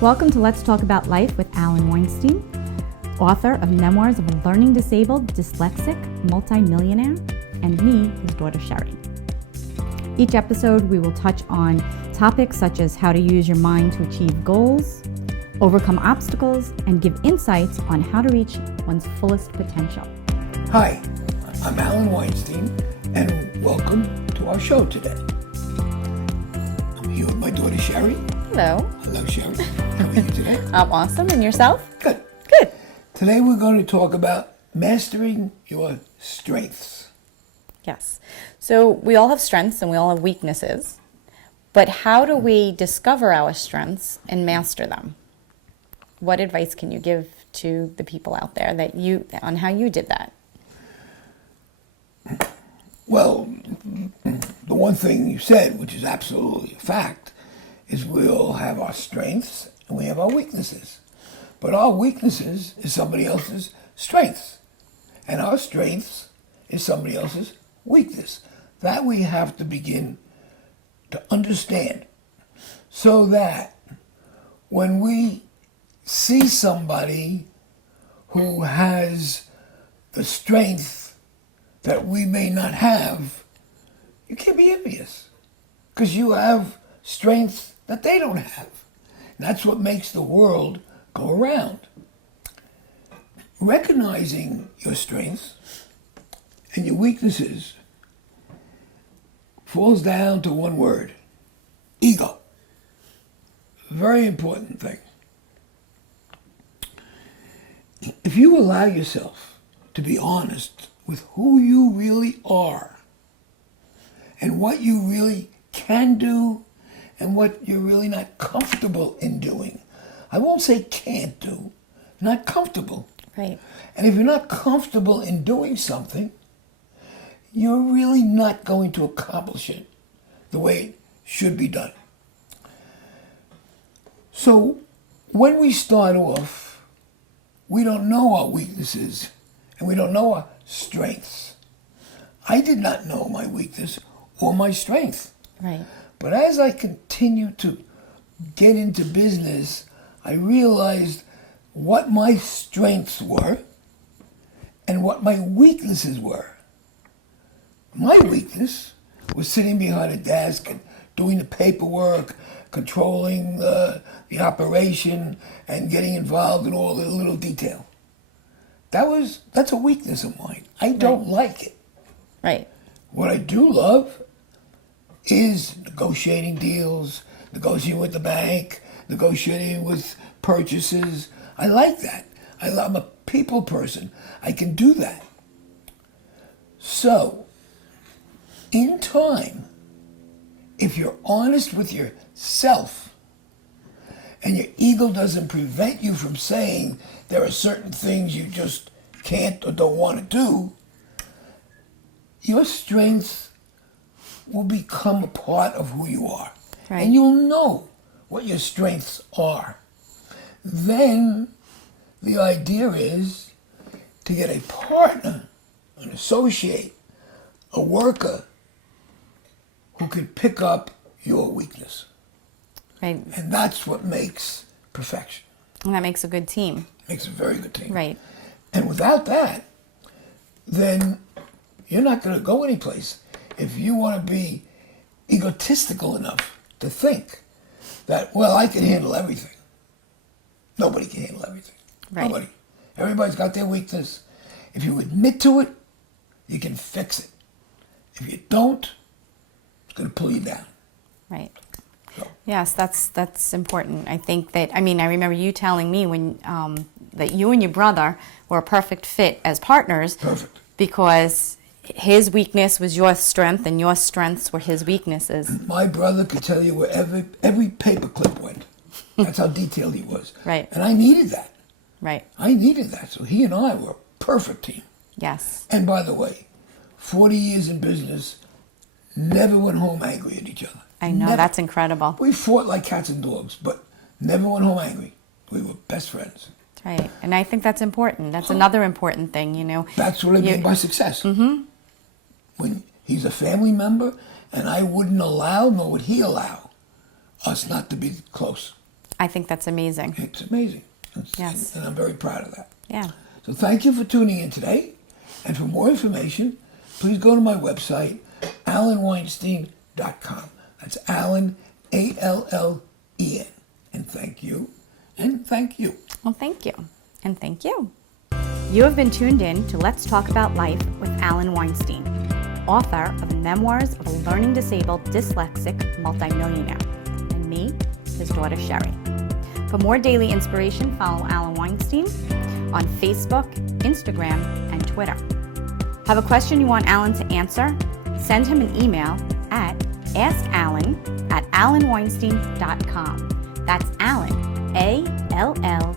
Welcome to Let's Talk About Life with Alan Weinstein, author of Memoirs of a Learning Disabled, Dyslexic, Multimillionaire, and me, his daughter Sherry. Each episode, we will touch on topics such as how to use your mind to achieve goals, overcome obstacles, and give insights on how to reach one's fullest potential. Hi, I'm Alan Weinstein, and welcome to our show today. I'm here with my daughter Sherry. Hello. Hello, Sherry. How are you today? I'm awesome. And yourself? Good. Good. Today we're going to talk about mastering your strengths. Yes. So we all have strengths and we all have weaknesses. But how do we discover our strengths and master them? What advice can you give to the people out there on how you did that? Well, the one thing you said, which is absolutely a fact, is we all have our strengths and we have our weaknesses. But our weaknesses is somebody else's strengths. And our strengths is somebody else's weakness. That we have to begin to understand, so that when we see somebody who has the strength that we may not have, you can't be envious, because you have strengths that they don't have. And that's what makes the world go around. Recognizing your strengths and your weaknesses falls down to one word: ego. Very important thing. If you allow yourself to be honest with who you really are and what you really can do and what you're really not comfortable in doing. I won't say can't do, not comfortable. Right. And if you're not comfortable in doing something, you're really not going to accomplish it the way it should be done. So when we start off, we don't know our weaknesses and we don't know our strengths. I did not know my weakness or my strength. Right. But as I continued to get into business, I realized what my strengths were and what my weaknesses were. My weakness was sitting behind a desk and doing the paperwork, controlling the operation, and getting involved in all the little detail. That's a weakness of mine. I don't like it. Right. What I do love is negotiating deals, negotiating with the bank, negotiating with purchases. I like that. I'm a people person. I can do that. So, in time, if you're honest with yourself and your ego doesn't prevent you from saying there are certain things you just can't or don't want to do, your strengths will become a part of who you are. Right. And you'll know what your strengths are. Then the idea is to get a partner, an associate, a worker who can pick up your weakness. Right. And that's what makes perfection. And that makes a good team. Makes a very good team. Right. And without that, then you're not going to go anyplace. If you want to be egotistical enough to think that, well, I can handle everything. Nobody can handle everything. Right. Nobody. Everybody's got their weakness. If you admit to it, you can fix it. If you don't, it's going to pull you down. Right. So. Yes, that's important. I think that, I remember you telling me when that you and your brother were a perfect fit as partners. Perfect. Because his weakness was your strength and your strengths were his weaknesses. My brother could tell you where every paperclip went. That's how detailed he was. Right. And I needed that. Right. I needed that. So he and I were a perfect team. Yes. And by the way, 40 years in business, never went home angry at each other. I know, never. That's incredible. We fought like cats and dogs, but never went home angry. We were best friends. Right. And I think that's important. That's another important thing, you know. That's what I mean by success. Mm-hmm. When he's a family member, and I wouldn't allow, nor would he allow, us not to be close. I think that's amazing. It's amazing. Yes. And I'm very proud of that. Yeah. So thank you for tuning in today. And for more information, please go to my website, alanweinstein.com. That's Alan, A-L-L-E-N. And thank you. And thank you. Well, thank you. And thank you. You have been tuned in to Let's Talk About Life with Alan Weinstein, author of Memoirs of a Learning Disabled Dyslexic Multimillionaire, and me, his daughter Sherry. For more daily inspiration, follow Alan Weinstein on Facebook, Instagram, and Twitter. Have a question you want Alan to answer? Send him an email at askalan@alanweinstein.com. That's Alan, A-L-L